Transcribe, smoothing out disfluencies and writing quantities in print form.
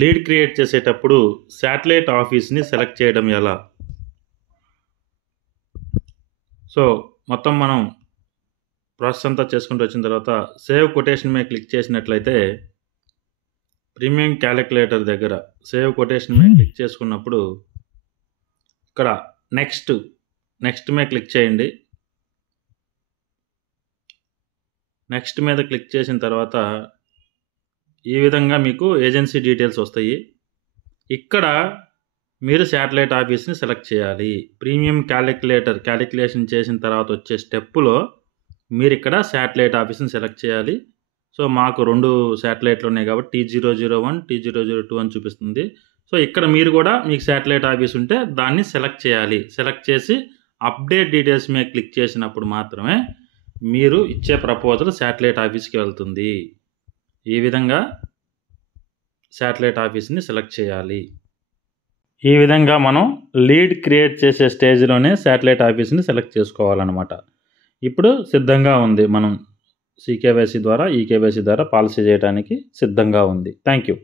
Lead create చేసేటప్పుడు satellite ఆఫీస్ని select చేయడం ఎలా? సో మొత్తం మనం ప్రాసెస్ అంతా చేసుకుంటూ వచ్చిన తర్వాత సేవ్ కొటేషన్ మీద క్లిక్ చేసినట్లయితే ప్రీమియం క్యాలిక్యులేటర్ దగ్గర సేవ్ కొటేషన్ మీద క్లిక్ చేసుకున్నప్పుడు ఇక్కడ నెక్స్ట్ మీద క్లిక్ చేయండి. నెక్స్ట్ మీద క్లిక్ చేసిన తర్వాత ఈ విధంగా మీకు ఏజెన్సీ డీటెయిల్స్ వస్తాయి. ఇక్కడ మీరు శాటిలైట్ ఆఫీస్ని సెలెక్ట్ చేయాలి. ప్రీమియం క్యాలిక్యులేషన్ చేసిన తర్వాత వచ్చే స్టెప్పులో మీరు ఇక్కడ శాటిలైట్ ఆఫీస్ని సెలెక్ట్ చేయాలి. సో మాకు 2 శాటిలైట్లు ఉన్నాయి కాబట్టి T001 T002 అని చూపిస్తుంది. సో ఇక్కడ మీరు కూడా మీకు శాటిలైట్ ఆఫీస్ ఉంటే దాన్ని సెలెక్ట్ చేయాలి. సెలెక్ట్ చేసి అప్డేట్ డీటెయిల్స్ మీద క్లిక్ చేసినప్పుడు మాత్రమే మీరు ఇచ్చే ప్రపోజల్ శాటిలైట్ ఆఫీస్కి వెళ్తుంది. ఈ విధంగా శాటిలైట్ ఆఫీస్ని సెలెక్ట్ చేయాలి. ఈ విధంగా మనం లీడ్ క్రియేట్ చేసే స్టేజ్లోనే శాటిలైట్ ఆఫీస్ని సెలెక్ట్ చేసుకోవాలన్నమాట. ఇప్పుడు సిద్ధంగా ఉంది. మనం CKYC ద్వారా ఈకేవైసీ ద్వారా పాలసీ చేయడానికి సిద్ధంగా ఉంది. Thank you.